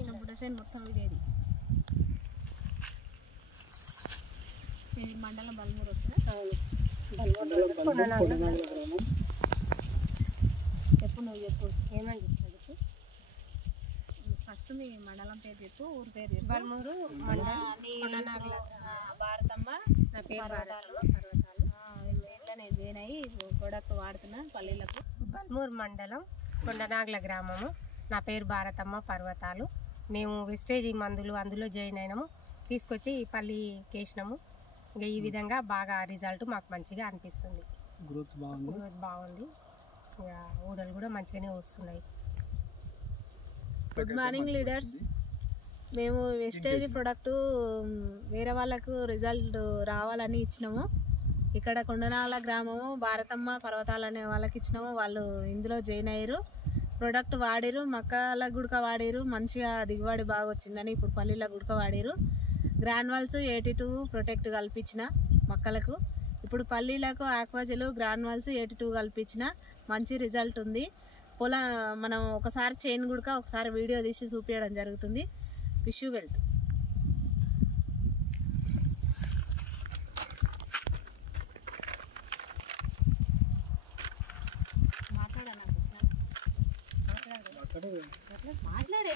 కొంచెం బుడసైన్ మొత్తం ఇదేది ఇది మండలం బల్మూరు వస్తుంది. చెప్పు నువ్వు చెప్పు ఏమని చెప్తావు? ఫస్ట్ మీ మండలం పేరు చెప్పు, ఊరు పేరు చెప్పు. బల్మూరు మండలం భారతమ్మ. నా పేరు పర్వతాలు. ఇట్లా నేను జాయిన్ అయ్యి ప్రోడక్ట్ వాడుతున్నా పల్లీలకు. బల్మూరు మండలం కొండనాగ్ల గ్రామము. నా పేరు భారతమ్మ పర్వతాలు. మేము వెస్టేజ్ మందులు అందులో జాయిన్ అయినాము, తీసుకొచ్చి పల్లి కేసినాము. ఇంకా ఈ విధంగా బాగా రిజల్ట్ మాకు మంచిగా అనిపిస్తుంది. గ్రోత్ బాగుంది. ఇక ఊడలు కూడా మంచిగానే వస్తున్నాయి. Good morning leaders. మేము వెస్టేజ్ ప్రొడక్ట్ వేరే వాళ్ళకు రిజల్ట్ రావాలని ఇచ్చినాము. ఇక్కడ కొండనాల గ్రామము భారతమ్మ పర్వతాలు అనే వాళ్ళకి ఇచ్చినాము. వాళ్ళు ఇందులో జాయిన్ అయ్యారు, ప్రొడక్ట్ వాడిరు, మక్కల గుడక వాడిరు, మంచిగా దిగుబడి బాగా వచ్చిందని ఇప్పుడు పల్లీల గుడక వాడిరు. గ్రాన్యువల్స్ 82 ప్రొటెక్ట్ కల్పించిన మొక్కలకు. ఇప్పుడు పల్లీలకు ఆక్వాజెల్ గ్రాన్యువల్స్ 82 కల్పించిన మంచి రిజల్ట్ ఉంది. మనం ఒకసారి చైన్ గుడక ఒకసారి వీడియో తీసి చూపించడం జరుగుతుంది. Wish you wealth. మాట్లాడే